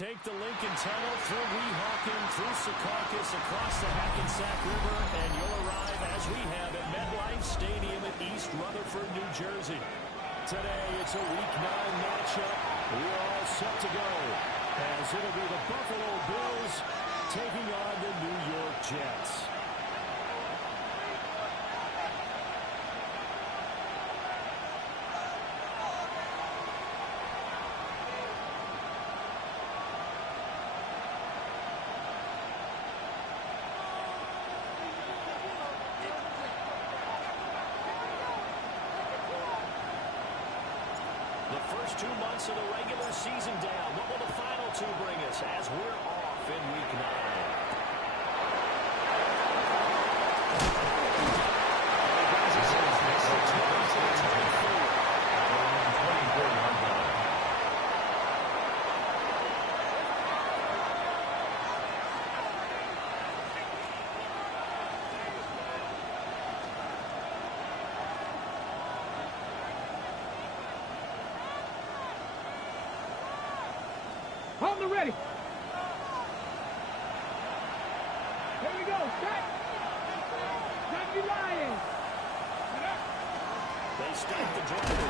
take the Lincoln Tunnel through Weehawken, through Secaucus, across the Hackensack River, and you'll arrive, as we have, at MetLife Stadium in East Rutherford, New Jersey. Today, it's a Week 9 matchup. We're all set to go, as it'll be the Buffalo Bills taking on the New York Jets. The first 2 months of the regular season down. What will the final 2 bring us as we're off in Week 9? Hold the ready. Here we go. Set. Not be lying. They start the drive.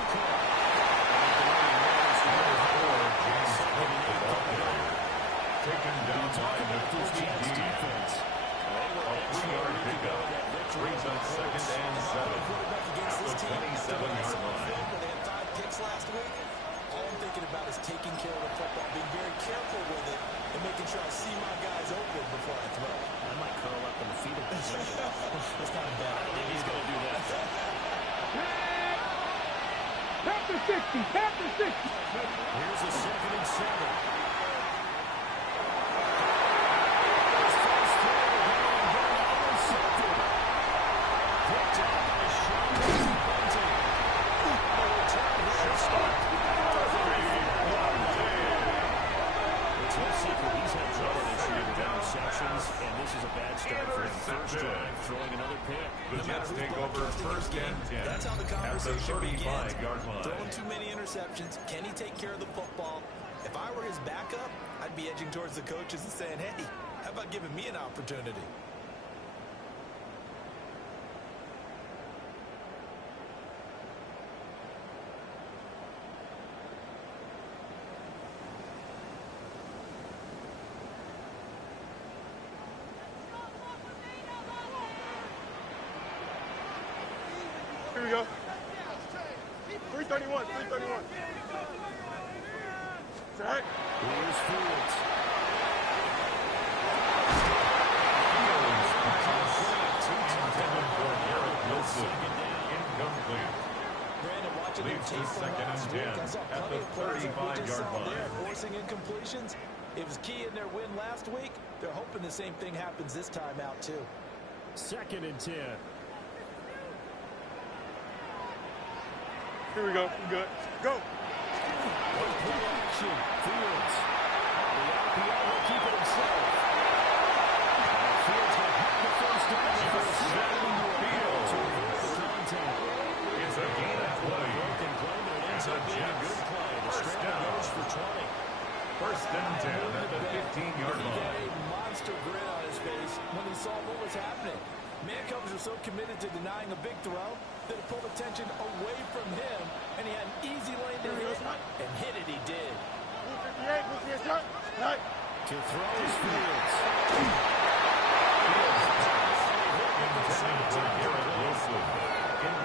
Taken down by the Jets defense. A 3-yard pickup brings up 2nd and 7 at the 27-yard line. They had 5 picks last week. All I'm thinking about is taking care of the football, being very careful with it, and making sure I see my guys open before I throw. I might curl up in the fetal position. That's not a bad idea. He's going to do that. Tap the 60. Tap the 60. Here's a 2nd and 7. And this is a bad start for him. First drive, throwing another pick. The Jets take over 1st and 10. That's how the conversation at the 35-yard line. Throwing too many interceptions. Can he take care of the football? If I were his backup, I'd be edging towards the coaches and saying, hey, how about giving me an opportunity? Here we go. 331, 331. It's all right. Here's Fields. Incomplete. Brandon, watching him Leads to tape from 2nd last and week, 10 I saw at plenty the of plays that we just 35-yard saw there, line. forcing incompletions. It was key in their win last week. They're hoping the same thing happens this time out, too. 2nd and 10. Here we go. We're good. Go. Play action. Fields. The RPO will keep it himself. Fields will have the first down. Fields. Contact. It's a gain of play. Broken play, but it ends up being a good play. The First straight down. goes for 20. 1st and 10 at the 15-yard He had line. a monster grin on his face when he saw what was happening. Man covers are so committed to denying a big throw that it pulled attention away from him, and he had an easy lane to hit, and hit it he did. 58, 58, right. To throw is Fields.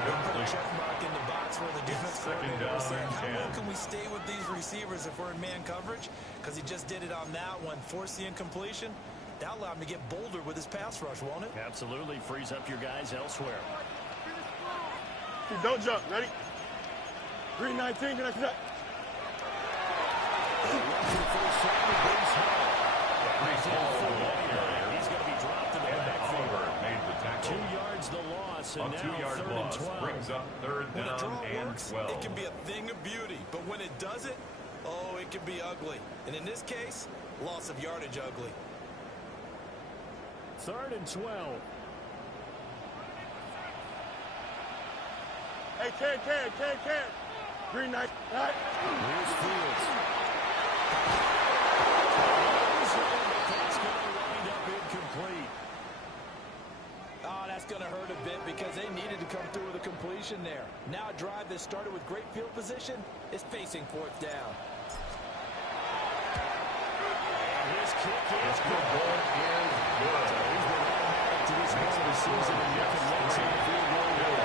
Put a check mark in the box where the defense coordinator was saying, how long can we stay with these receivers if we're in man coverage? Because he just did it on that one, forced the incompletion. That allowed him to get bolder with his pass rush, won't it? Absolutely frees up your guys elsewhere. Dude, don't jump. Ready? 319. Can I set? He's going to be dropped in the backfield. Oliver made the tackle. 2 yards the loss, and A now 2-yard 3rd and loss 12. brings up 3rd When a down draw and works, 12. it can be a thing of beauty. But when it doesn't, oh, it can be ugly. And in this case, loss of yardage ugly. 3rd and 12. Hey, can. Green knight. Right. Here's Fields. completion is facing fourth down. His kick is Good goal is good. He's been automatic to this point of the season, and you can make some field goal.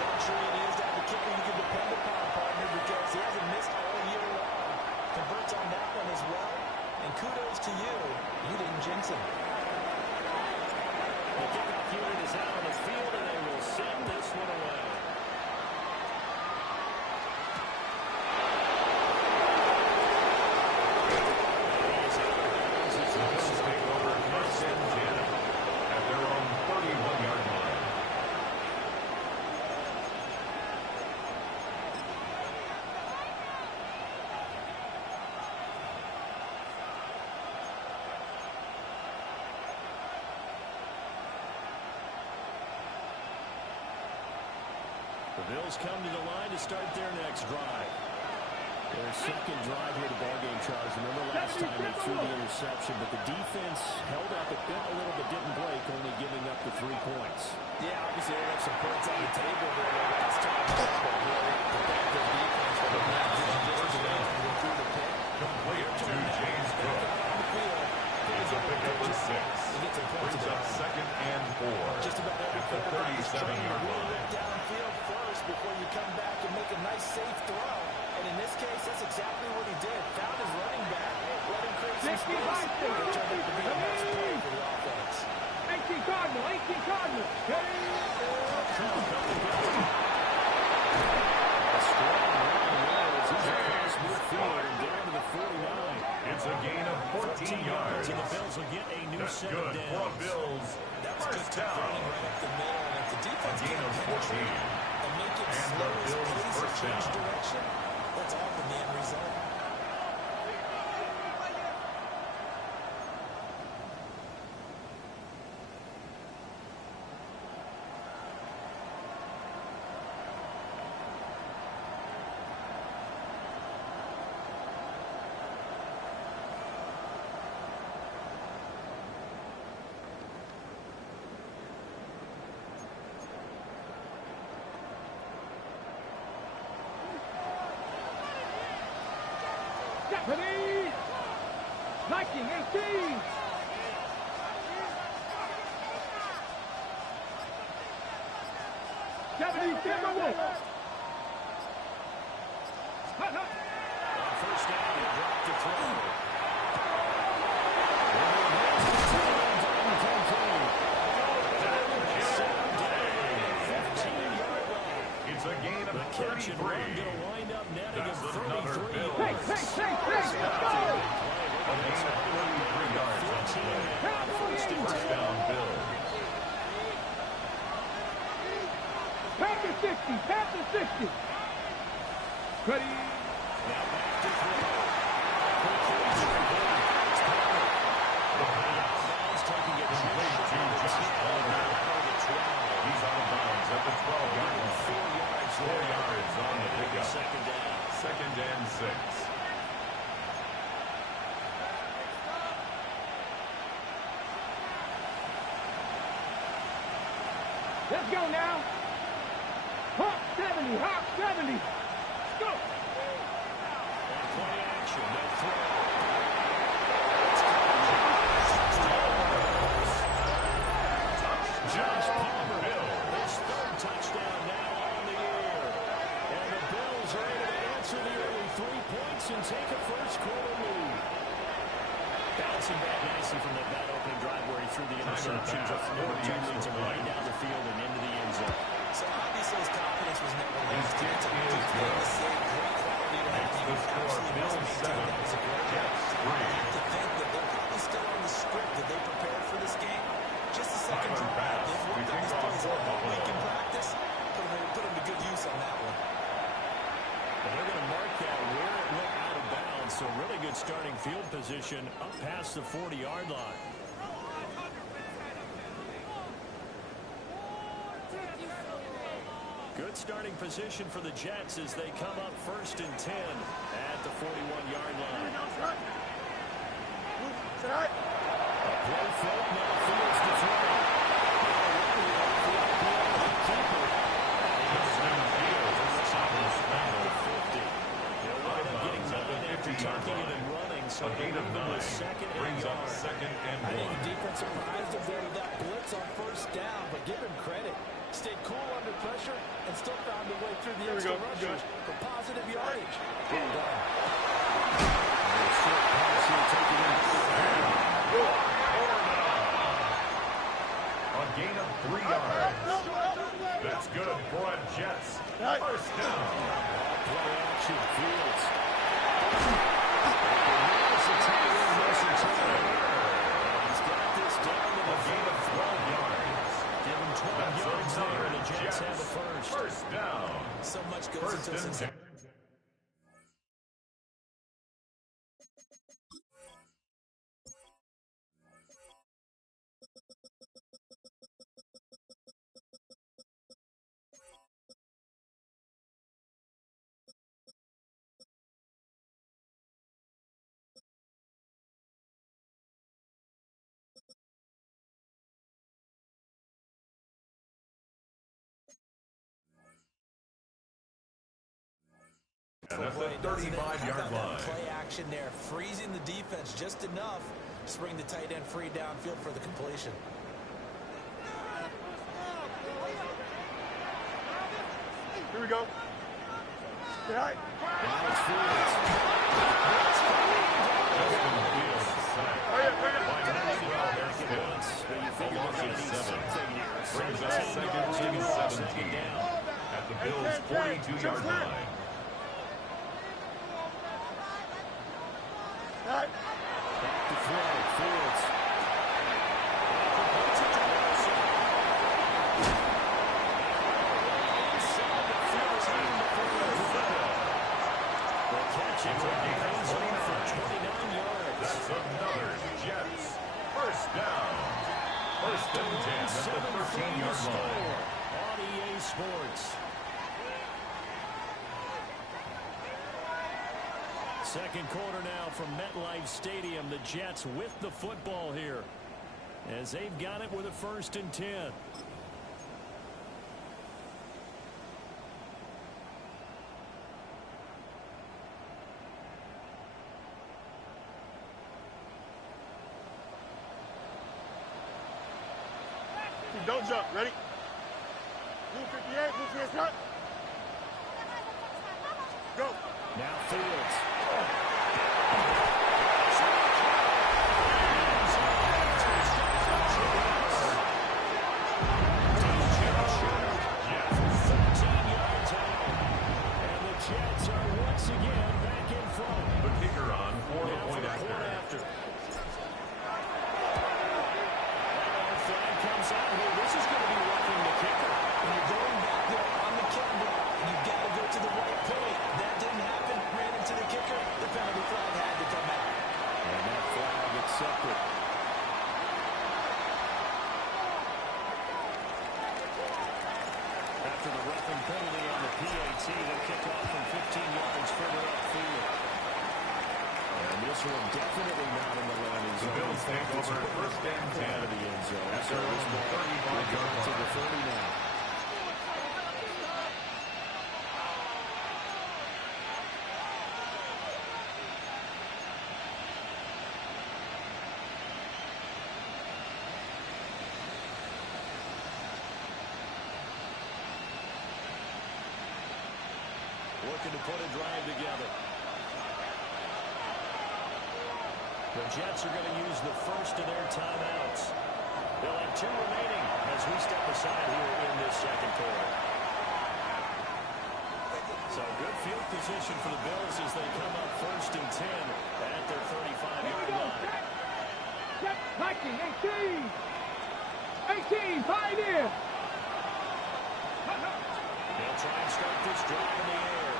Luxury it is to have a kicker you can depend upon, partner, because he hasn't missed all year long. Converts on that one as well, and kudos to you. You didn't jinx him. The kickoff unit is out on the field, and they will send this one away. The Bills come to the line to start their next drive. Their second drive here, the ballgame, Charles. Remember last time they threw the interception, but the defense held up a little bit, didn't break, only giving up the 3 points. Yeah, obviously they have some points on the table there last time. But really, the Panthers defense will have not just go through the pit. Complete to James Cook. He's a pickup of 6. Brings up 2nd and 4. Just about every at the 37-yard line. Downfield first before you come back and make a nice safe throw. And in this case, that's exactly what he did. Found his running back, let him create some space. It turned out to be a nice play for the offense. 18 Cardinal, 18 Cardinal. It's a gain of 14 yards. And the Bills will get a new set of Good for Bills. That was good running right up the middle. And if the defense Gain of 14. and make it And slow the his Bills pace or first change down. direction, that's all in the end result. Japanese! Liking 18! Japanese, get my way! First down, he dropped the throw. It's a gain of 33. Wind up netting That's him another 33 Bill. Hey, let's go! A gain of 33 yards on the play. First down, Bill. Panther 60, Panther 60! Ready? Now back to throw. Taking it Complete to Josh Palmer. He's out of bounds at the 12-yard line. 4 yards on the pickup. Second down. 2nd and 6. Let's go now! Hawk 70, Hawk 70! Let's go! And play action. They'll throw. Josh Palmer, his 3rd touchdown now on the year. And the Bills are able to answer the early 3 points and take a first-quarter lead. Bouncing back nicely from that opening drive where he threw the interception. Just leads him right down the field and into the end zone. So obviously his confidence was never lost. His kick is good. Makes the score Bills 7, Jets 3. To think that they're probably still on the script that they prepared for this game. Just a second Byron drive. Bass. They've We worked on kick these off plays for all Buffalo. week in practice. Put them to good use on that one. And they're going to mark that where it went out of bounds. So really good starting field position up past the 40-yard line. Good starting position for the Jets as they come up 1st and 10 at the 41-yard line. A play fake, now fields the throw. Keeper. Justin Fields on the scramble. tucking it and running, so a gain of 9 brings up 2nd and 1. I think the defense surprised him there with that blitz on 1st down, but give him credit. Stayed cool under pressure and still found a way through the extra rushers for positive yardage. Well done. A gain of 3 yards. That's good for a Jets. 1st down. Play action, Fields. He's got this down to A gain of 12 yards. give him 12 yards there, and the Jets have the first. 1st down. So much goes into 1st and success. 10. And that's the 35-yard line. Play action there, freezing the defense just enough to bring the tight end free downfield for the completion. Here we go. Yeah. Now it's Fields. Justin Fields sacked. By Maxwell Hairspin. A loss of 7. Brings up 2nd and 17 at the Bills' 42-yard line. Back to throw, Fields. The catch is a gain of 29 yards. That's another Jets. 1st down. 1st and 10 at the 13-yard line. On EA Sports. Second quarter now from MetLife Stadium. The Jets with the football here as they've got it with a 1st and 10. Don't jump. Ready? Move 58. Move to his cut. Go. Now Fields. Jets are once again back in front. The kicker on for the point after. Flag comes out here. This is going to be roughing the kicker. When you're going back there on the kick block, you've got to go to the right point. That didn't happen. Ran into the kicker. The penalty flag had to come out. And that flag accepted. After the roughing penalty on the PAT, they'll kick off from 15 yards further upfield. And this one definitely not in the landing zone. The Bills take over 1st and 10 out of the end zone. at their own 35-yard To the line. 30 now. Looking to put a drive together. The Jets are going to use the first of their timeouts. They'll have 2 remaining as we step aside here in this second quarter. So good field position for the Bills as they come up 1st and 10 at their 35-yard line. Jets attacking. 18. 18. Pioneer. They'll try and start this drive in the air.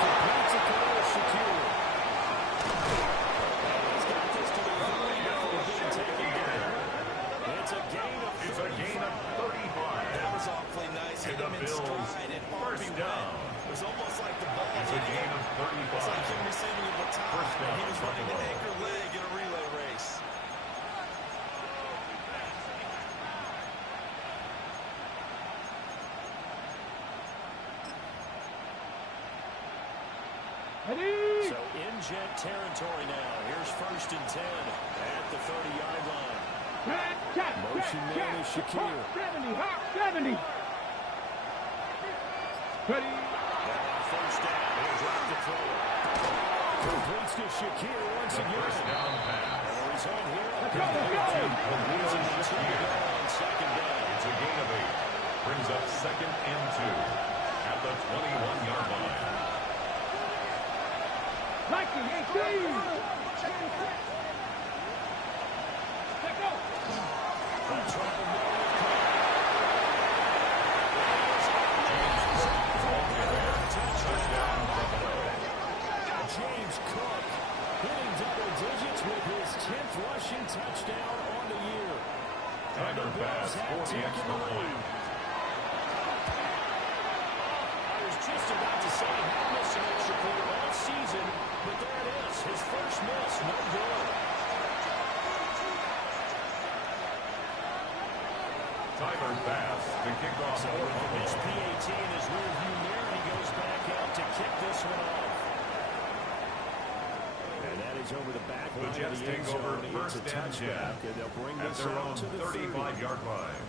Completes it to Lewis, secure. He's got this to the 30 before being taken down. It's a gain of 35. That was awfully nice. Hit him in stride and First down. It was almost like the ball. It's a gain of 35. It's like him receiving a baton. First down, He was running an Buffalo. anchor leg in a relay race. So in jet territory now. Here's 1st and 10 at the 30-yard line. Motion man is Shakir. 70, hot 70. Ready. And 1st down. He'll drop the throw. Completes to Shakir once again. First down pass. The result here. Let's go. On 2nd down. It's a gain of 8. Brings up 2nd and 2 at the 21-yard line. Likely, 18. Let's go. James Cook hitting double digits with his 10th rushing touchdown on the year. Tiger pass for the extra point. I was just about to say he missed an extra point all season, but there it is. His first miss, no good. Tiger pass to kick off. So his PAT in his rearview mirror, he goes back out to kick this one off. And that is over the back line. The Jets take over 1st and 10 and they'll bring at this their out own to the 35-yard line.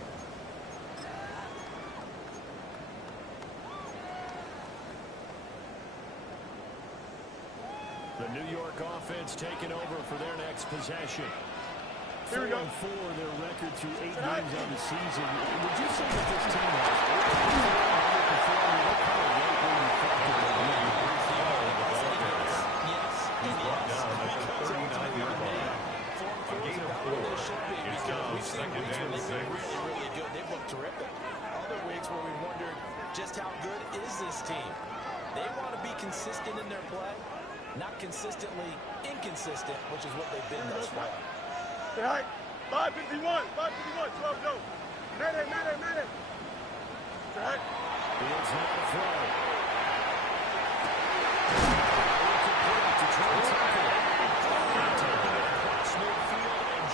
The New York offense taking over for their next possession. Here we go. 4-4 their record through 8 games on the season. Would you say that this team has Yes. He's brought down at the 39-yard line. A gain of 4. It's now 2nd and 6. Really good. They've looked terrific. Other weeks where we wondered just how good is this team. They want to be consistent in their play, not consistently inconsistent, which is what they've been thus far. All right. 551, 12 go. Man. All right. Fields not a throw.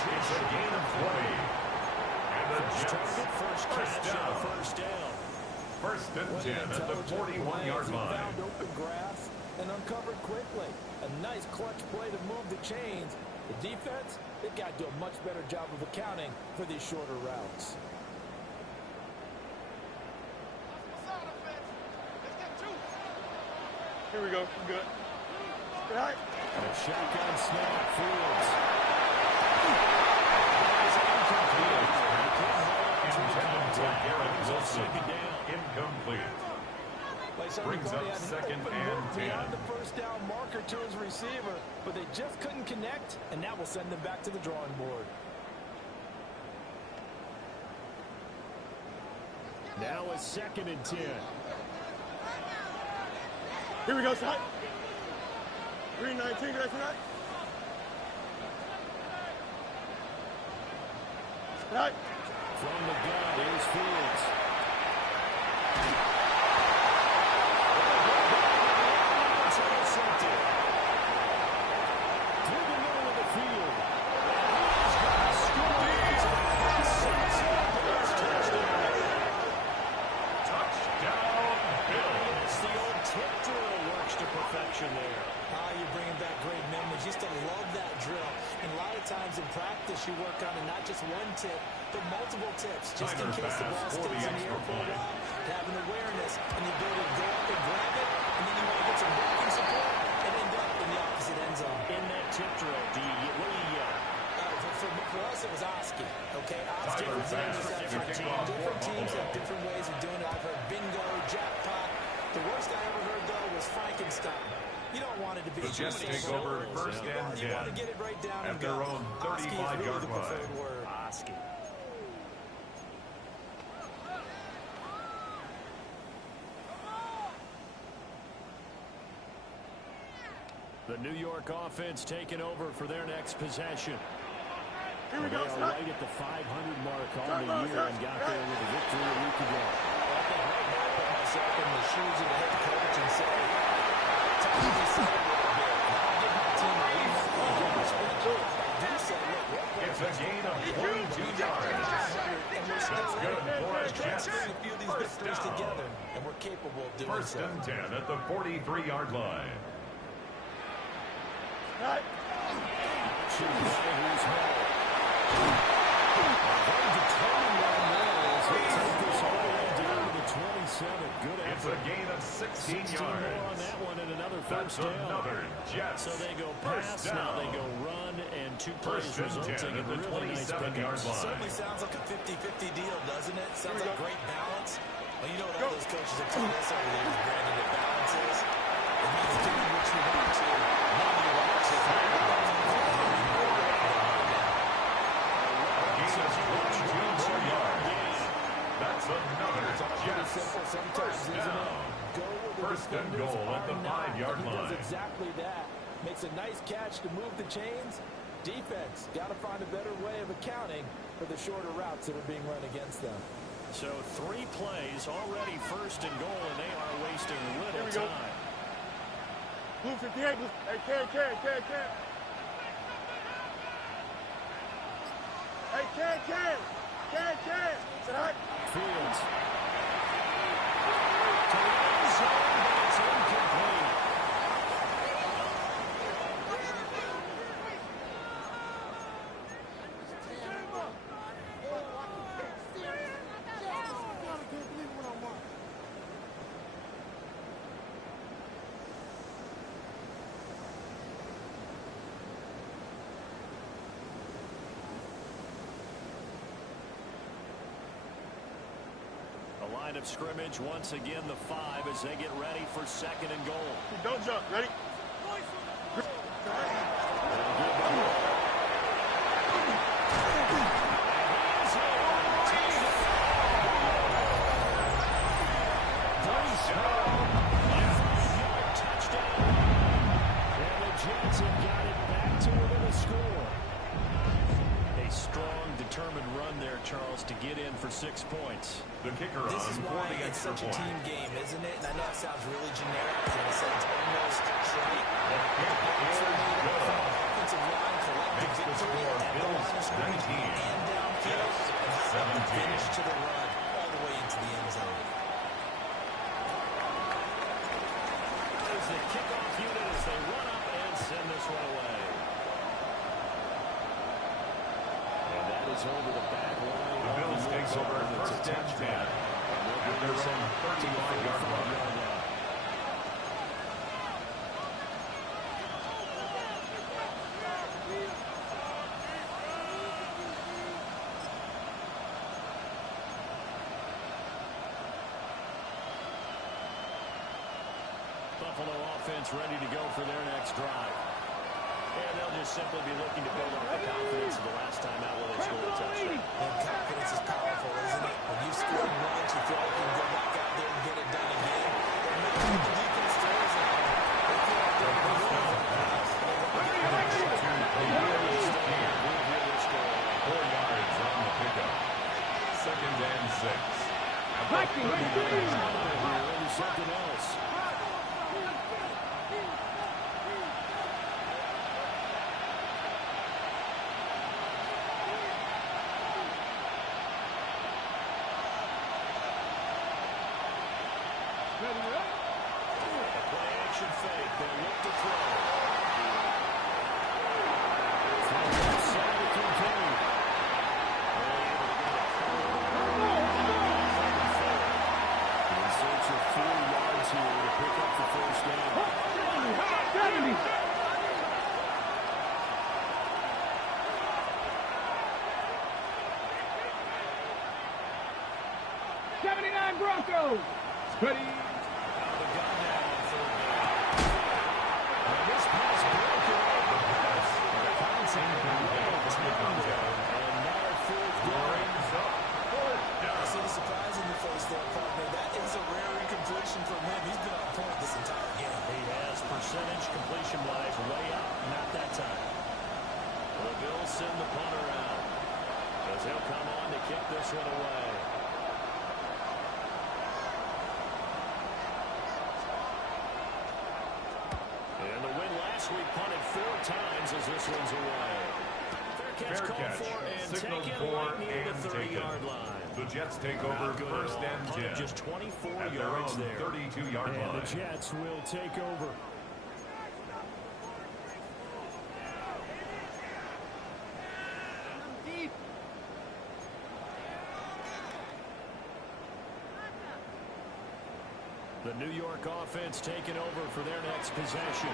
It's a gain of 3. And the Jets first down. 1st and 10 at the 41-yard line. Found open grass and uncovered quickly. A nice clutch play to move the chains. The defense, they've got to do a much better job of accounting for these shorter routes. Here we go. We're good. All right. A shotgun snap, Fields. Intended for Garrett Wilson. Incomplete. Brings up 2nd and 10. Beyond the first down marker to his receiver, but they just couldn't connect, and that will send them back to the drawing board. Now a 2nd and 10. Here we go, son. 319, did I tonight? All right. From the gun, here's Fields. Intercepted. Through the middle of the field. Touchdown, Bills. The old tip drill works to perfection there. You're bringing back great memories. Used to love that drill. And a lot of times in practice, you work on it, not just one tip, but multiple tips, just in case the ball stays in the air for a while. Having awareness and the ability to go up and grab it, and then you want to get some blocking support and end up in the opposite end zone. In that tip drill, what do you yell? For us, it was Oski. Okay, Oski was different teams have different ways of doing it. I've heard bingo, jackpot. The worst I ever heard, though, was Frankenstein. You don't want it to be The Jets take over 1st and 10 You want to get it right down at and their go. own Oski is really 35-yard the line. preferred word. Oski. The New York offense taking over for their next possession. Here we They go, are son. right at the 500 mark on the year and got there with a victory a week ago. I think right now I put myself in the shoes of the head coach and say, time to set a little bit. I'll give my team a lead. I do say, look, It's a gain of 22 yards. That's good for a Jets. string a few of these victories together, and we're capable of doing 1st so. and 10 at the 43-yard line. Right. Choose who's home. Very determined run there as he'll take this all the way down to the 27. Good effort. It's a gain of 16 yards. More on that one and another That's first down. another Jets. So they go pass, now they go run, and 2 plays resulting in the really nice pickups. Certainly sounds like a 50-50 deal, doesn't it? Sounds like great balance. Well, you know what all those coaches have told us over the years, Brandon, that balance is? It means doing what you want to, when you want to. That's another Jets. Sometimes, isn't it? Go where the First and goal at the 5-yard line. He does exactly that. Makes a nice catch to move the chains. Defense got to find a better way of accounting for the shorter routes that are being run against them. So 3 plays already first and goal, and they are wasting little time. Blue 58. Blue. Hey, Ken. Hey, Ken. Sit high. Fields. To the end zone, but it's incomplete. Line of scrimmage once again, the 5 as they get ready for second and goal. Don't jump. Ready? Touchdown. And the Jets have got it back to within a score. A strong, determined run there, Charles, to get in for 6 points. The kicker This on is for why the it's extra such a point. team game, isn't it? And I know it sounds really generic, and it sounds almost trite. The kick is good. Offensive line collective Makes the victory score at the Bills line of scrimmage 19. and downfield, and how about the finish to the run all the way into the end zone. There's the kickoff unit as they run up and send this one away. And that is over the back line. The Bills takes over first and 10 at their own 35-yard line. Buffalo offense ready to go for their next drive. And they'll just simply be looking to build up the confidence of the last time out when they scored a touchdown. And confidence is powerful, isn't it? When you score once, you feel like you can go back out there and get it done again. And that's what the defense throws at them. They feel like they're going to win. 4 yards on the pickup. Second and 6. Something else. Play-action fake. They look to throw. In search of 4 yards here to pick up the first down. 70. 79 Broncos. Ready. Out of the gun now on third down. And this pass broken. The contact and now fourth down. I see the surprise in your face there, partner. That is a rare incompletion from him. He's been on point this entire game. He has percentage completion-wise way up. Not that time. The Bills send the punter out as he'll come on to kick this one away. And the win last week punted 4 times as this one's away. Fair catch called for and signaled taken for right near and the 30-yard taken. line. The Jets take over Not good first at all. and Punted 10 just 24 at their yards own there. 32-yard And line. the Jets will take over. New York offense taking over for their next possession.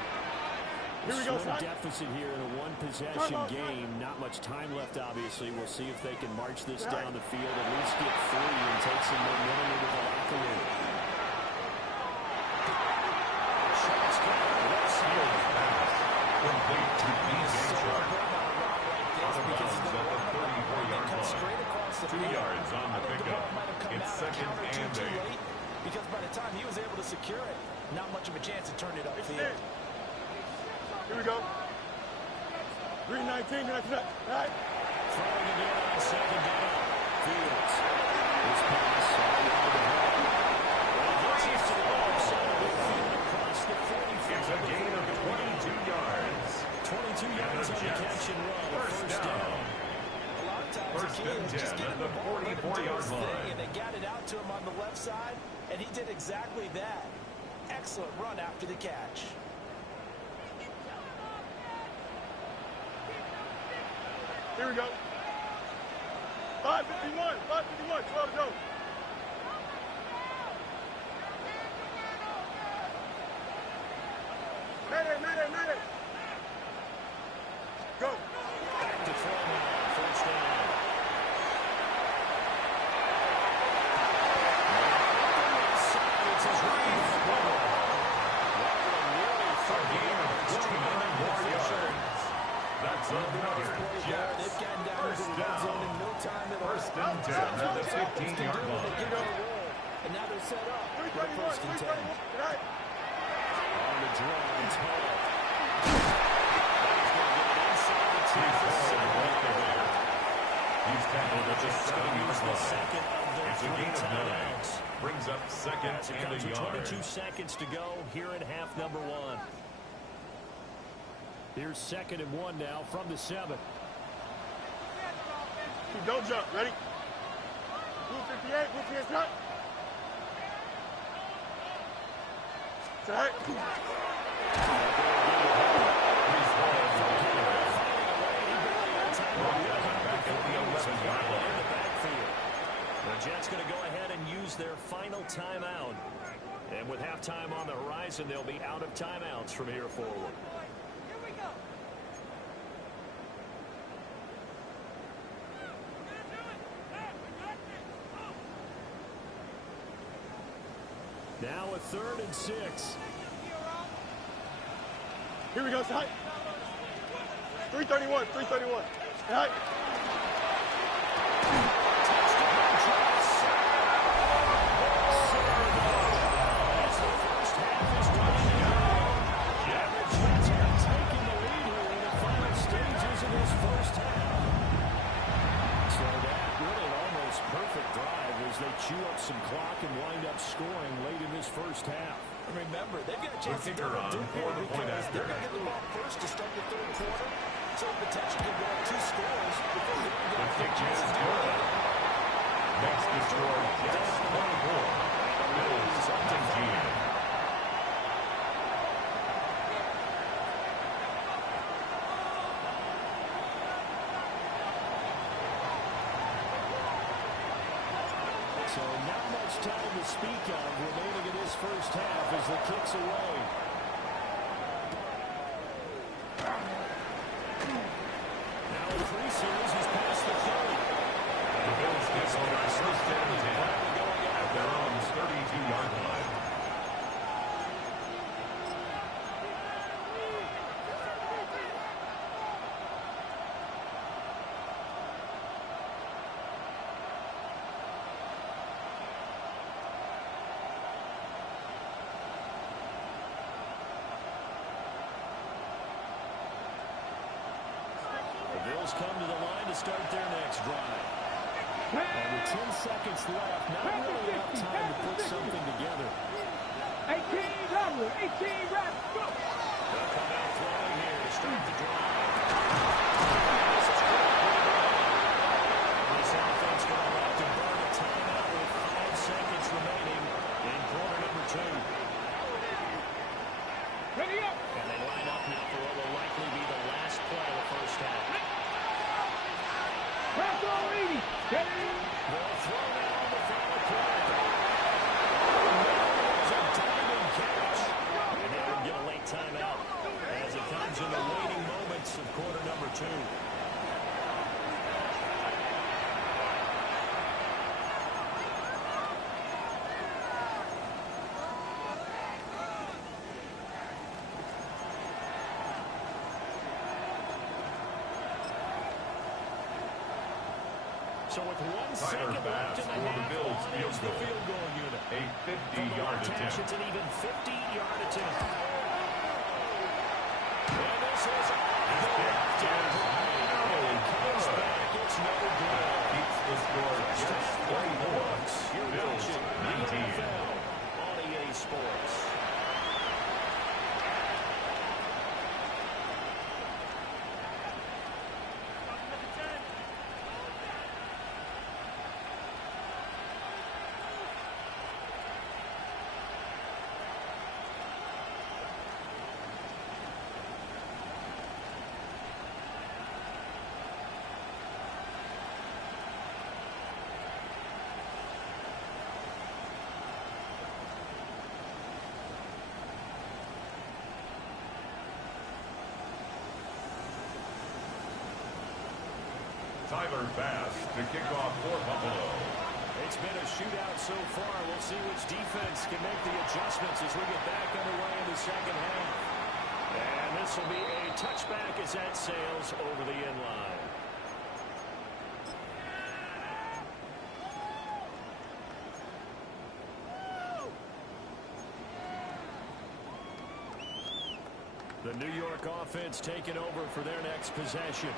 Here we go, Slim son. deficit here in a one-possession game. Not much time left, obviously. We'll see if they can march this down the field, at least get 3 and take some momentum into the locker room. Shots complete to DJ Sharp. Out of bounds at the 34-yard line. 2 yards on the pickup. It's second and 8. Because by the time he was able to secure it, not much of a chance to turn it upfield. Here we go. 3:19. Can I see that? All right. Throwing again on second down. Fields. This pass all over the head. Well, gets us to the other side of the field across the 45. It's a gain of 22 yards. 22 yards on the catch and run. First down. A lot of times First and 10 just get at him the the ball, let him do 44-yard his thing, line. and they got it out to him on the left side, and he did exactly that. Excellent run after the catch. Here we go. 5:51. 5:51. 12 to go. Mayday. Go. Back to throw now. First down. It's his right. A gain of 29 more yards. That's another Jets. They've gotten down into the red zone in no time at all. First and 10 at the 15-yard line. And now they're set up for 3:31. first and 10. 3:31. All right. On the draw, it's Hall. That's going to get inside the 10. He's tackled at the 7-yard line. Second of their It's a gain of 9. timeouts. Brings up second As it and comes a with yard. 22 seconds to go here in half number 1. Here's second and 1 now from the 7. Don't jump. Ready? Blue 58. Blue 58. Stop. Set. Back at the 11-yard line. The Jets going to go ahead and use their final timeout. And with halftime on the horizon, they'll be out of timeouts from here forward. Now a 3rd and 6. Here we go, son. 3:31. 3:31. All right. Chew up some clock and wind up scoring late in this first half. Remember, they've got a chance to kicker on do for the point because after. they're going to get the ball first to start the 3rd quarter, so potentially can go up 2 scores before they even The get kick a chance is to do good. it. Next to score, Jets 24. Bills 17. So not much time to speak of remaining in this first half as the kick's away. Now in 3 series, he's past the 30. The Bills get over first and 10 at their own 32-yard line. The Bills come to the line to start their next drive. And with 10 seconds left, not really enough time to put something together. 18 Rattler, 18 Rattler, go! They'll come out throwing here to start the drive. This offense going to have to burn a timeout with 5 seconds remaining in quarter number 2. Ready up! And they line up now for what will likely be the last play of the first half. Press on 80. Ready? They'll throw now on the final play. There's a dive 2. So with 1 second left in the half, on is the field goal unit. A 50-yard attempt. It's an even 50-yard attempt. And this is left in play. Comes back, it's no good. Keeps the score just 24. Bills 19. On EA Sports. Tyler Bass to kick off for Buffalo. It's been a shootout so far. We'll see which defense can make the adjustments as we get back underway in the second half. And this will be a touchback as that sails over the end line. The New York offense taking over for their next possession.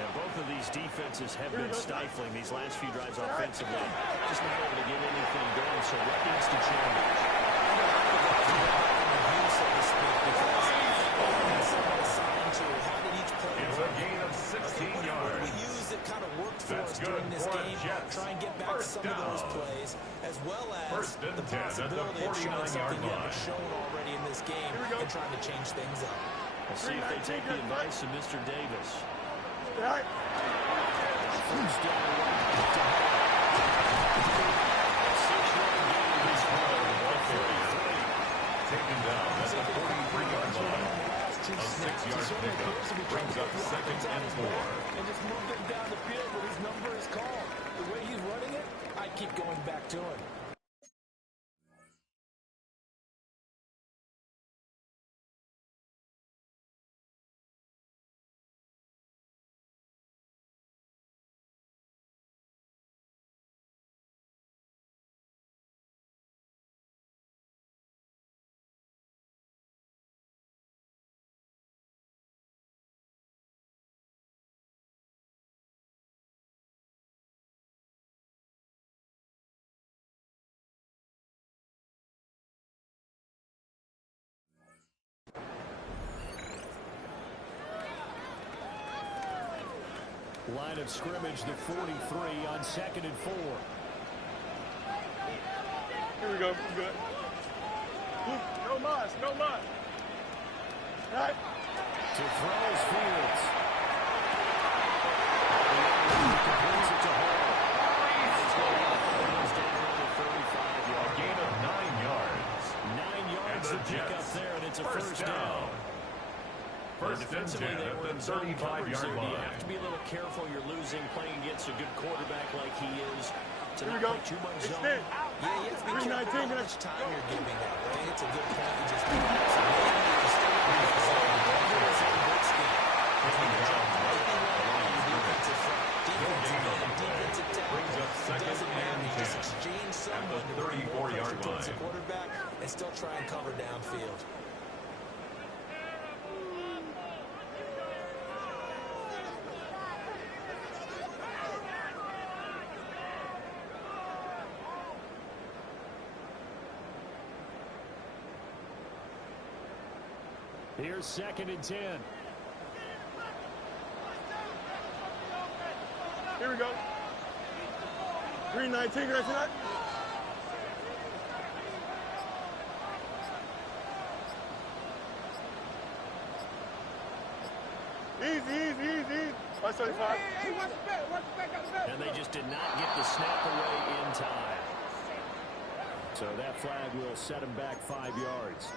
And both of these defenses have been stifling these last few drives offensively. Just not able to get anything going, so what needs to change? It's a gain of 16 yards. We use it kind of worked for us during this game. Try and get back some of those plays, as well as the possibility of showing something you haven't shown already in this game and trying to change things up. We'll see if they take the advice of Mr. Davis. Right. First down. Taken down at the 43-yard line. A 6-yard pickup brings up 2nd and 4. And just move him down the field when his number is called. The way he's running it, I keep going back to him. Line of scrimmage, the 43 on 2nd and 4. Here we go. Good. No mas. No mas. Right. To throws Fields. Completes it to Hall. A gain of 9 yards. 9 yards to pick up there, and it's a first down. First and 10 at the 35-yard line. You have to be a little careful. You're losing playing against a good quarterback like he is. To Here we not go. play too much zone. Yeah, you have to be careful how much time you're giving up, right? It's a good point you just made. So maybe you can stay in the zone. It's a good scheme. Defensive front, defensive end, defensive tackle. Brings up 2nd and 10. Just exchange someone at the 34-yard towards the line. quarterback and still try and cover downfield. Here's 2nd and 10. Here we go. 319. Can I see that? Easy. 175. Hey, watch the back. Watch the back out the back. And they just did not get the snap away in time. So that flag will set him back 5 yards.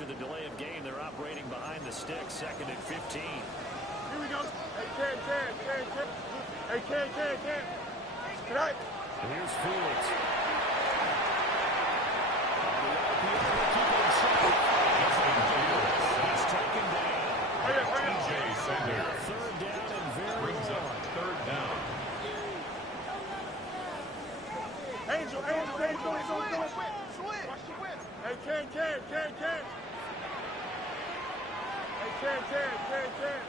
after the delay of game. They're operating behind the stick, 2nd and 15. Here we go. Hey, Ken. Hey, Ken. Can I? And here's Fields. He's taken down. TJ Sanders. 3rd down and very Brings up 3rd down. Angel. Hey, Ken. Hey, Ken.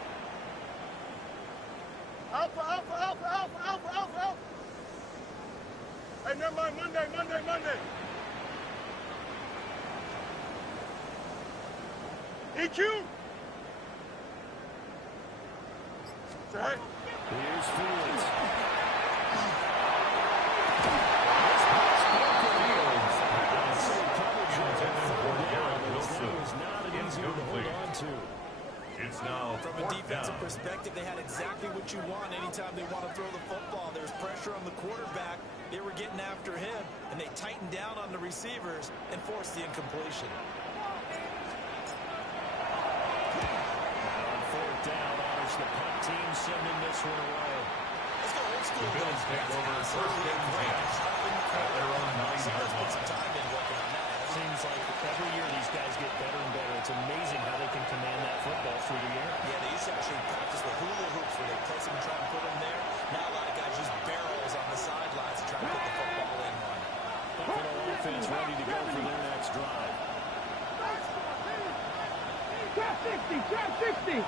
Alpha. Hey, never mind. Monday. EQ. Say hey. Here's Fields. It's now from a defensive perspective, they had exactly what you want anytime they want to throw the football. There's pressure on the quarterback. They were getting after him, and they tightened down on the receivers and forced the incompletion. On 4th down, honors the punt team sending this one away. Let's go old school. The Bills take over 1st and 10 at their own 9-yard Put some line. time in working on that. Seems like every year these guys get better and better. It's amazing how they can command that football through the air. Yeah, they used to actually practice with hula hoops where they place them and try and put them there. Now a lot of guys use barrels on the sidelines to try and put the football in one. Buffalo offense ready to go for their next drive. Trap 60. And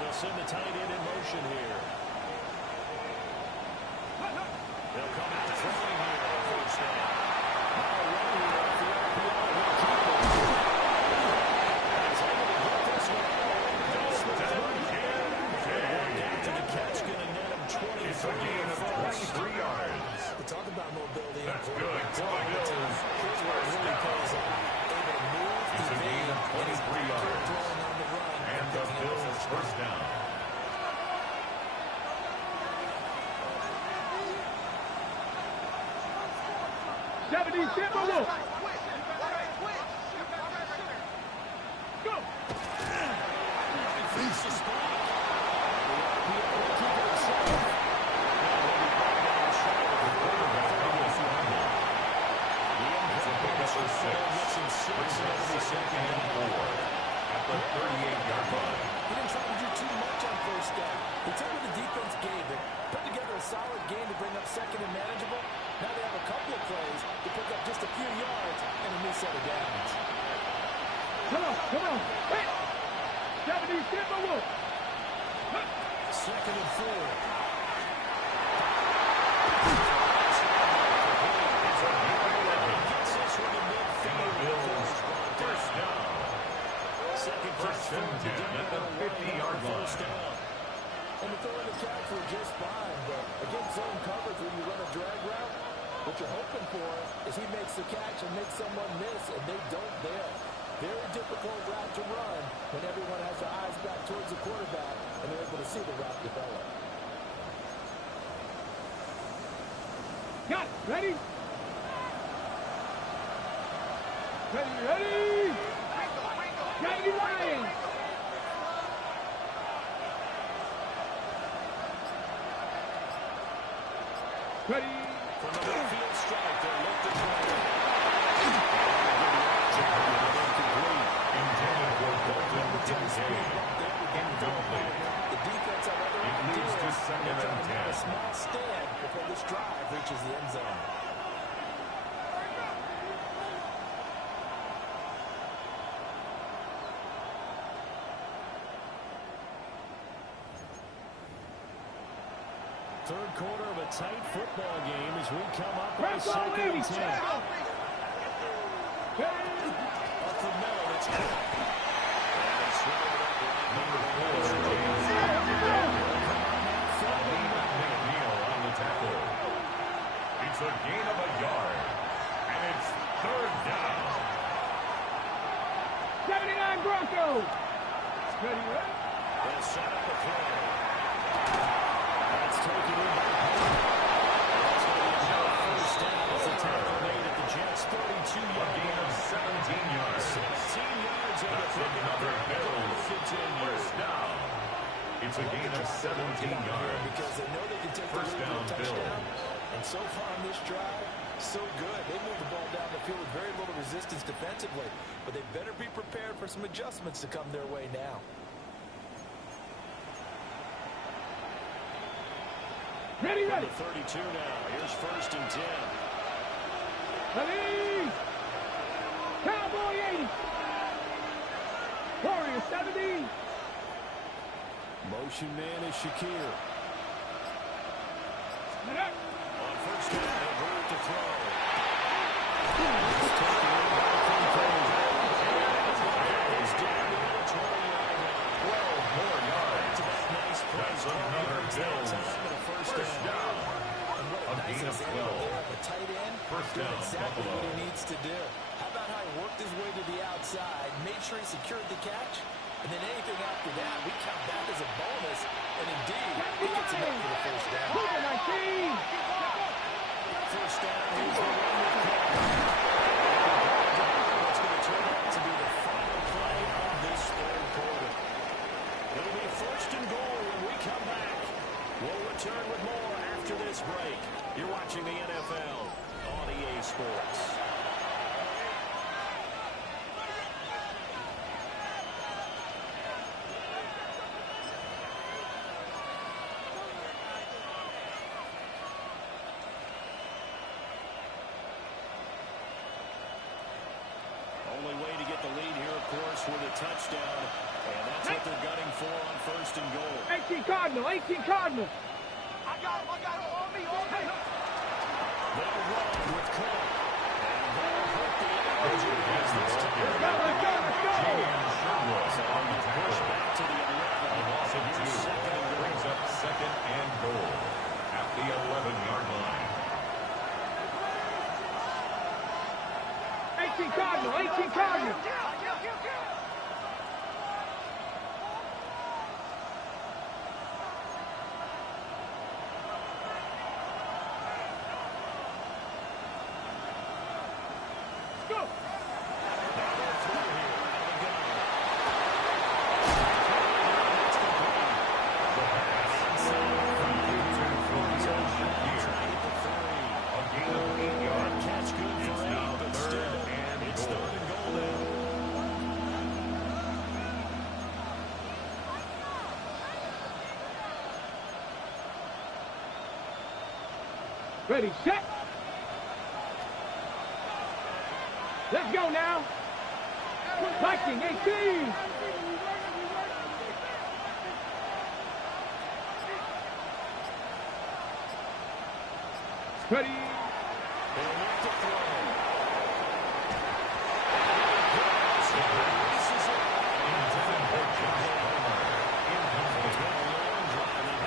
they'll send the tight end in motion here. They'll come out throwing here on 1st down. Now running here off the RPO. He'll keep it. He's able to get this one. After the catch, going to net him 23. It's a gain of 23 yards. We talk about mobility. That's good. Here's where it really pays off. Able to move, It's a gain of 23 yards. throwing on the run. And the Bills 1st down. Go. Reach the spot. The RPO will keep it safe. It's a pickup of 6. Brings up 2nd and 4 at the 38-yard line. He didn't try to do too much on 1st down. He took what the defense gave him, put together a solid game to bring up 2nd and manageable. Now they have a couple of plays to pick up just a few yards and a new set of downs. Come on. Hey. 70, Timberwolf. 2nd and 4. It's a gain of 11. Gets this one to And the midfield. Bills 1st down. 2nd First and 10 at the 50-yard line. And the throw in the catch were just fine, but against zone coverage when you run a drag route, what you're hoping for is he makes the catch and makes someone miss, and they don't there. Very difficult route to run when everyone has their eyes back towards the quarterback and they're able to see the route develop. Got it. Ready? Ready, Lions. Ready. From the midfield strike, they're lifted forward. Intended for Dalton Kincaid. Incomplete. The defense on other It moves to 2nd and 10. a small stand before this drive reaches the end zone. Third quarter of a tight football game as we come up on Press all 2nd and 80. 10. Up the middle, it's good. And they swallow it up right Number 4, James McNeil on the tackle. It's a gain of a yard. And it's 3rd down. 79 Broncos. Ready. They'll set up a play. That's taken in by Payne. That's going to be a first down as the tackle made at the Jets' 32-yard Gain of 17 yards. 17 yards a gain of 17 yards. Because they know they can take the First lead down, with a touchdown. Bills. And so far on this drive, so good. They moved the ball down the field with very little resistance defensively. But they better be prepared for some adjustments to come their way now. Ready. Number 32 now. Here's 1st and 10. Ready. Cowboy 80. Warrior 70. Motion man is Shakir. Set up. On 1st down, he'll move to throw. He's taken in by Quintana. He's down to the 20-yard line. 12 more yards. Nice play. That's another Bills. First down. A gain of 12. The tight end, First doing down, exactly Buffalo. what he needs to do. How about how he worked his way to the outside, made sure he secured the catch, and then anything after that, we count that as a bonus, and indeed, he gets enough for the first down. Number 19. First down. He's the one with Cook. It's going to turn out to be the final play of this 3rd quarter. It'll be 1st and goal when we come back. We'll return with more after this break. You're watching the NFL on EA Sports. Only way to get the lead here, of course, with a touchdown. And that's what they're gunning for on 1st and goal. 18 Cardinal. 18 Cardinal. I got him. On me. They'll run with Cook. And they'll hurt the edge. Let's go. On the Push tackle. back to the 11. A loss of 2. Second and goal. Brings up 2nd and goal at the 11-yard line. 18 Cardinal. 18 Cardinal. Go. A gain of 8 yards. Catch good for It's 8, now but 3rd still, and it's goal. 3rd and goal now. Ready, set. Let's go now. Viking 18. Ready. They'll look to throw. Intended for Josh Palmer.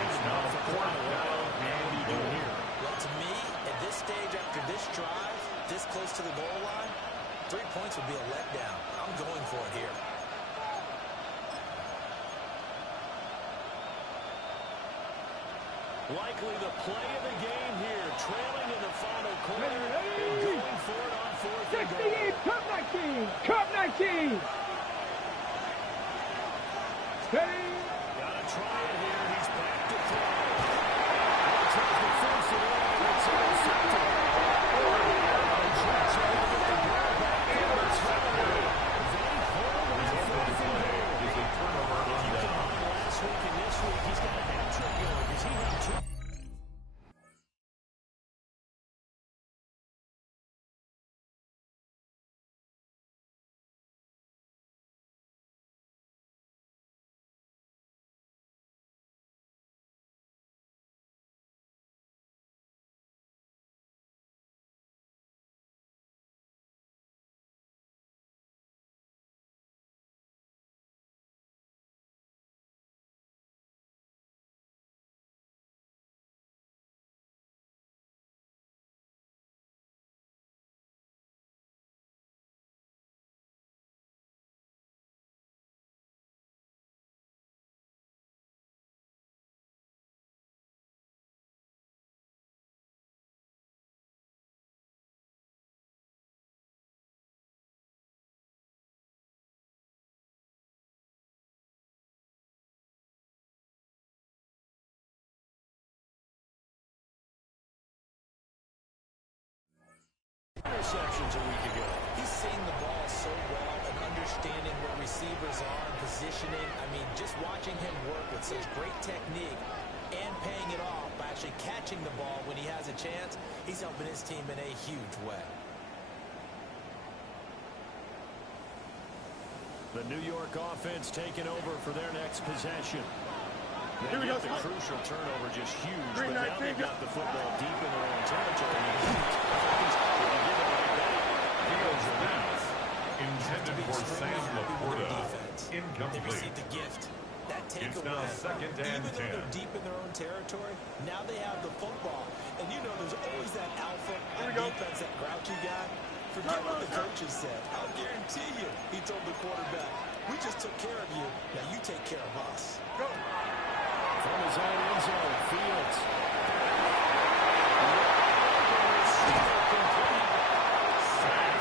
It's now 4th down and goal. Well, to me, at this stage after this drive, this close to the goal line, 3 points would be a letdown. I'm going for it here. Likely the play of the game here, trailing in the final quarter and going for it on 4th and goal. 68, Cup 19. Cup 19. Ready. Gotta try it here. He's back to throw. Tries to force it in. It's intercepted. yards a week ago. He's seeing the ball so well and understanding where receivers are and positioning. I mean, just watching him work with such great technique and paying it off by actually catching the ball when he has a chance, he's helping his team in a huge way. The New York offense taking over for their next possession. They Here we go. get the crucial turnover just huge, but 3-19, now they've got the football deep in their own territory. Fields pass intended for Sam Laporta. They Incomplete. received the gift. That It's takeaway, now second and even though 10. they're deep in their own territory, now they have the football. And you know there's always that alpha on defense, that grouchy guy. Forget what the coaches said. I'll guarantee you, he told the quarterback, we just took care of you, now you take care of us. Go. From his own end zone, Fields.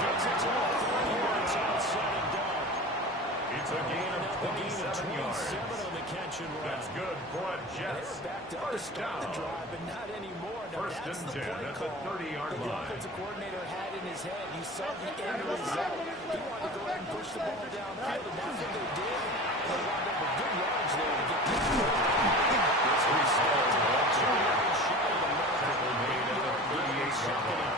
Gets it to the 30 yards outside and down. It's a gain of 27 yards. 27 on the catch and run. That's good for a They Jets. were backed up to First start the down. drive, but not anymore. Now First that's and the 10 play at the call 30-yard that the line. offensive coordinator had in his head. You saw the end result. He wanted to go ahead and push the ball downfield, and that's what they did. They wound up with good yards there to get this goal. It's resolved. Tackle made at the 38-yard line.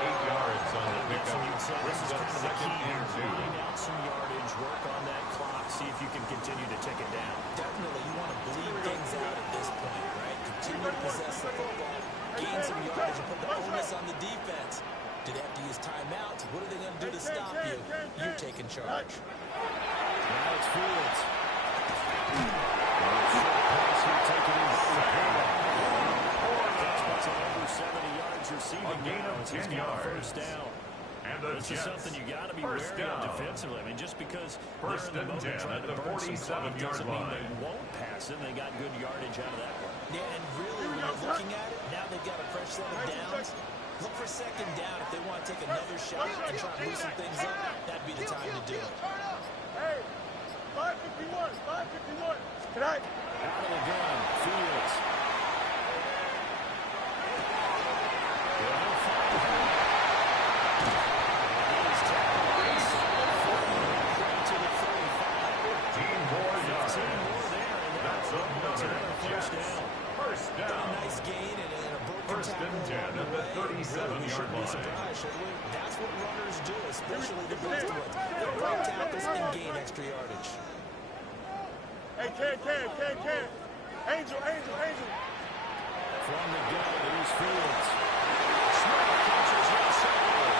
8 yards on the pickup. Brings up second and 2. Out some yardage, work on that clock, see if you can continue to tick it down. Definitely, you want to bleed things out at this point, right? Continue to possess the football, gain some yardage, and put the onus on the defense. Do they have to use timeouts? What are they going to do to stop you? You're taking charge. Now it's Fields. Pass here taken in That's over 70 yards receiving. A gain of 10 yards. First down. And the This is Jets. something you got to be First wary of down. defensively. I mean, just because First they're in the and 10 moment trying at to the burn some clock 47-yard doesn't mean line. they won't pass it. They got good yardage out of that one. Yeah, and really, when you're looking at it, now they've got a fresh set of downs. Look for second down if they want to take another shot and try to loosen things up. That'd be the time to do it. Hey, 551, 551. Can I? Out of the gun, Fields. First down. Nice gain and a broken First and 10 at the 37-yard line. Surprised, should we? That's what runners do, especially the best ones. They'll break tackles and gain extra yardage. Hey, Ken. Angel. From the gun, here's Fields. Smith catches right side.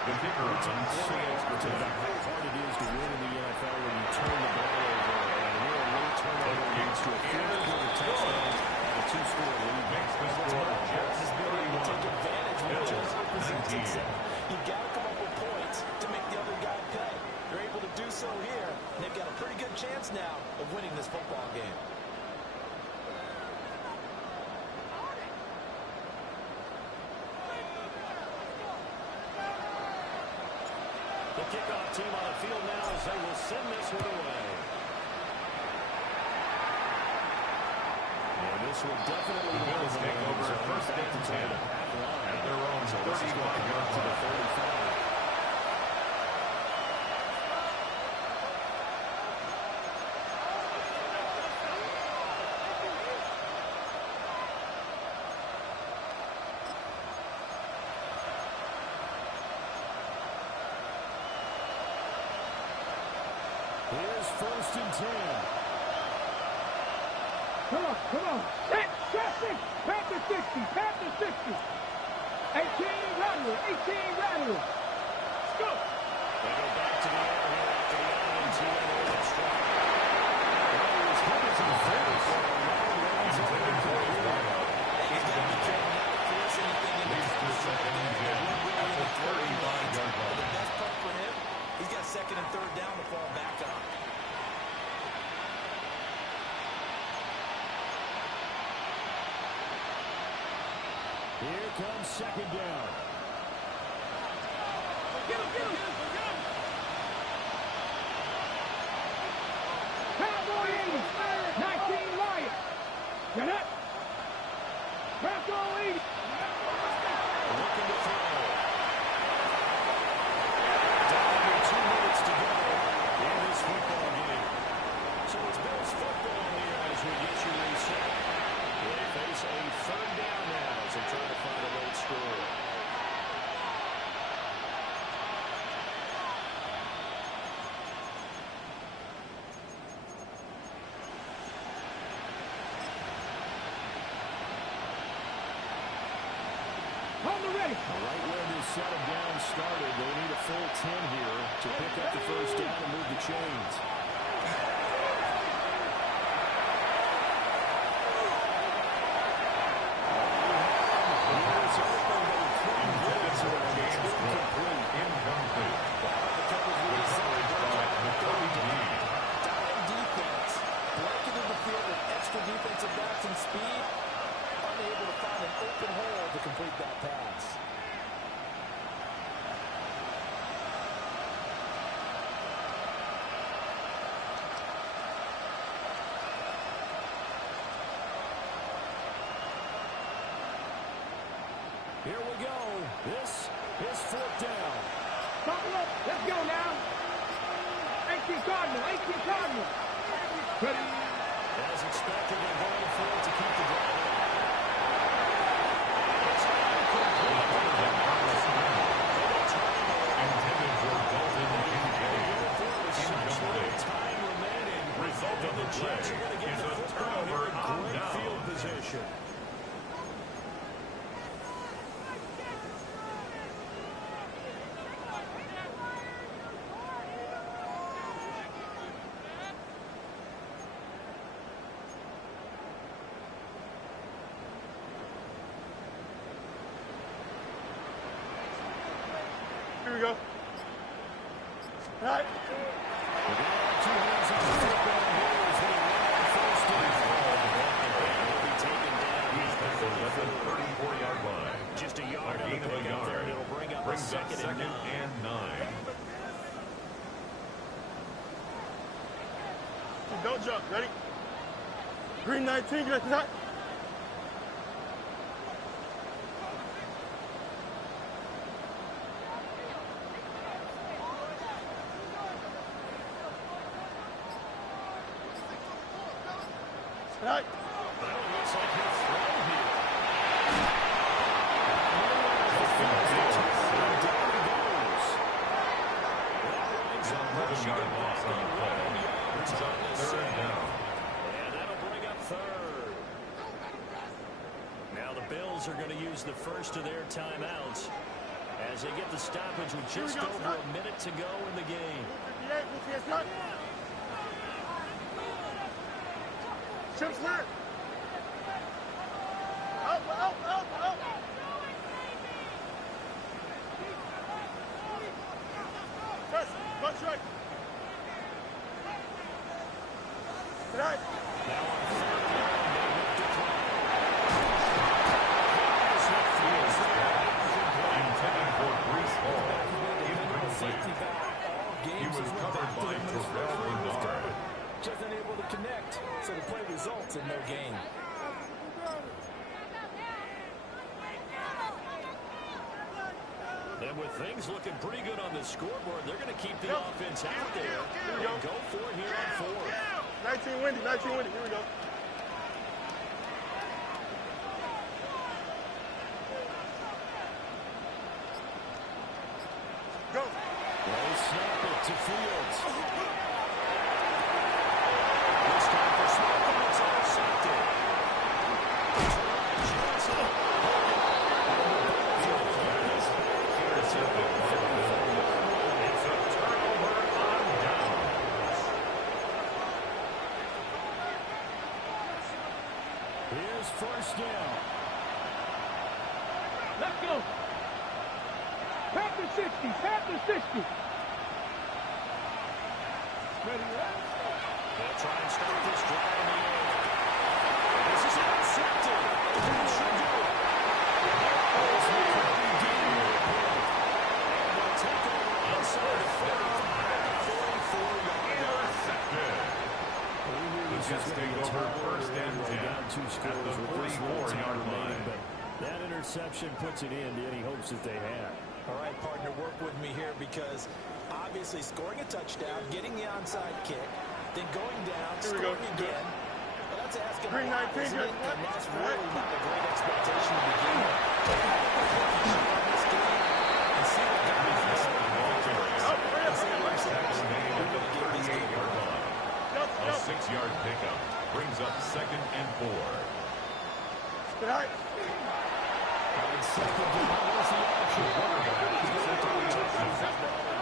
The kicker on extra How hard it is to win in the NFL when you turn the ball over. And here a late turnover leads to a fourth-quarter touchdown and a two-score lead. makes the score Jets 31. Take advantage when Bills Jones presents 19. himself. You've got to come up with points to make the other guy pay. They're able to do so here. And they've got a pretty good chance now of winning this football game. The kickoff team on the field now as they will send this one away. And this will definitely The Bills take over first and 10 at their own 35-yard to the line. 35. Here's first and 10. Come on. Set 6. Panther 60. 18 Rattler. Let's go. They go back to the air here after the Island team and they're going to strike. He's headed to the 30 for a long runs over the court. He's got to be careful not to force anything into Leads to second and 10 at the 35-yard But the line. best part for him, he's got second and third down to fall back on. Here comes second down. Get him, get him. Cowboy 80, 19 Lions. Get up. Bronco 80. Looking to throw. Down to 2 minutes to go in this football game. So it's Bills football here as we get you reset. They face a third down now as they try to find a late score. Ready. Right where this set of downs started, they need a full 10 here to pick up the first down and move the chains. Defensive backs and speed, unable to find an open hole to complete that pass. Here we go. This is fourth down. Buckle up. Let's go now. 18 Cardinal. 18 Cardinal. Ready. As expected, they're going for it to keep the drive. Intended for Dalton Kincaid. Time remaining. Result of the play is a turnover on Great down. field position. Here we go. All right. Two hands on the football here as they run first down. Will be taken down. He's at the 34-yard line. Just a yard A on the gain of a pickup there, yard. and it'll bring up a Brings up second second and 9. and 9. Don't jump. Ready? Green 19. Get that. All right. Looks like he'll throw here. Down he goes. An 11-yard loss on the play. Brings up third down. And that'll bring up third. Now the Bills are going to use the first of their timeouts as they get the stoppage with just over a minute to go in the game. 58. We'll see us. Chip's hurt. Out. Press. Much right. Good night. Now on third down, they look to throw. Intended for Brees Hall. Incomplete. He was covered by Terribad. Just unable to connect, so the play results in no gain. And with things looking pretty good on the scoreboard, they're going to keep the offense out there and go for it here on fourth. 19 windy. Here we go. Go. They snap it to Fields. This time for Smith, and it's intercepted. Intercepted by the Bills. It's a turnover on downs. Here's first down. Let's go. Tap the 60. Ready, right? They'll try and start this drive in the air. This is intercepted. That should do it. Jets take over first and 10 at the 44-yard line. But that interception puts it in any hopes that they had. All right, partner, work with me here because obviously scoring a touchdown, getting the onside kick, then going down, scoring again. Well, that's asking a lot, isn't it? And that's really not a great expectation to begin with. This game and see what guys this a 6-yard pickup brings up 2nd and 4. Good night.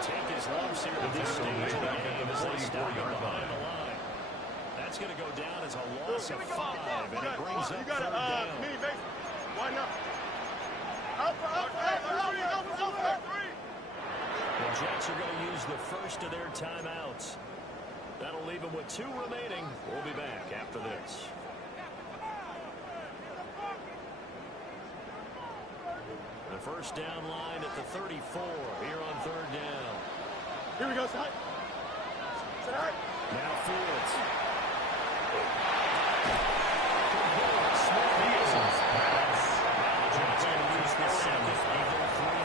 Take his lumps here at this stage of the game as they stop behind the line. That's going to go down as a loss of 5, and it brings up 3rd down. Mini base. Why not? The Jets are going to use the first of their timeouts. That'll leave them with 2 remaining. We'll be back after this. The first down line at the 34 here on 3rd down. Here we go, side. Side. Now Fields.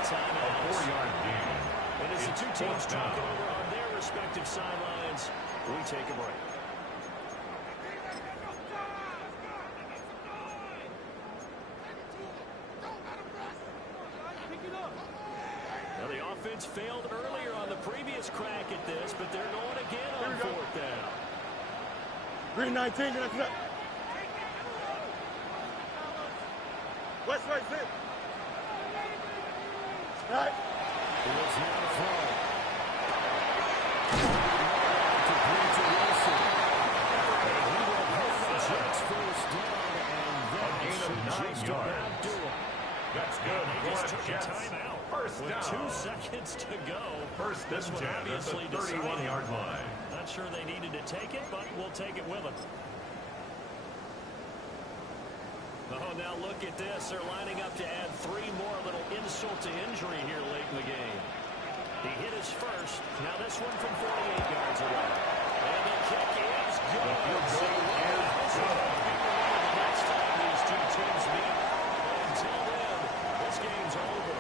A 4-yard gain. And as the 2 teams talk over on their respective sidelines, we take a break. Now the offense failed earlier on the previous crack at this, but they're going again on 4th down. Green 19, can I see that? West right, sit. All right. Fields now to throw. First down. That's good for the Jets. First With down. 2 seconds to go. First This and one 10 at the obviously decided. 31-yard line. Not sure they needed to take it, but we'll take it with them. Oh, now look at this. They're lining up to add 3 more. Little insult to injury here late in the game. He hit his first. Now this one from 48 yards away. And the kick is good. The field goal is good. The next time these 2 teams meet. Until then, this game's over.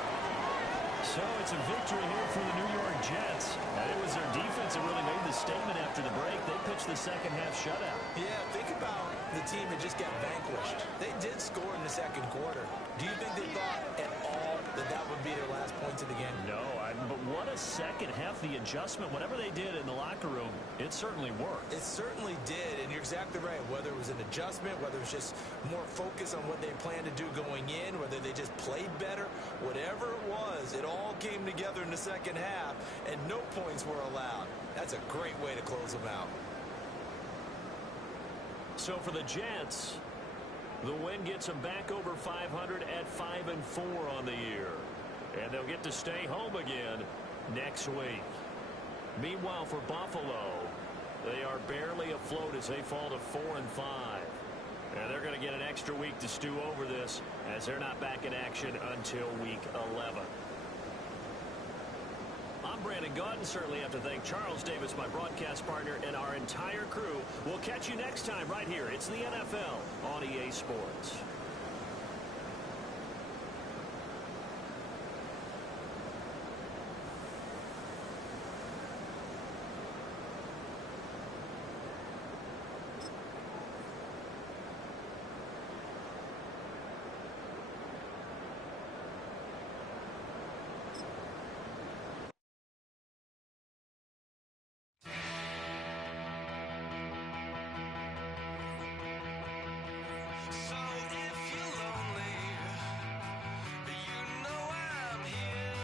So it's a victory here for the New York Jets. And it was their defense that really made the statement after the break. They pitched the second half shutout. Yeah, think about the team that just got vanquished. They did score in the 2nd quarter. Do you think they thought at all that that would be their last points of the game? No, but what a second half. The adjustment, whatever they did in the locker room, it certainly worked. It certainly did, and you're exactly right. Whether it was an adjustment, whether it was just more focus on what they planned to do going in, whether they just played better, whatever it was, it all came together in the 2nd half, and no points were allowed. That's a great way to close them out. So for the Jets, the win gets them back over 500 at 5-4 on the year. And they'll get to stay home again next week. Meanwhile, for Buffalo, they are barely afloat as they fall to 4-5. And they're going to get an extra week to stew over this as they're not back in action until week 11. I'm Brandon Gaudin. Certainly have to thank Charles Davis, my broadcast partner, and our entire crew. We'll catch you next time right here. It's the NFL on EA Sports.